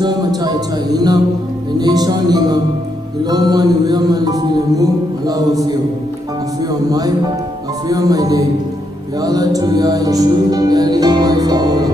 Mocha Macha Ina, the nation Nima, the Loma Nuyaman Filmu, Malawa Fio, a few on my name, the other 2 years, Yali, my father,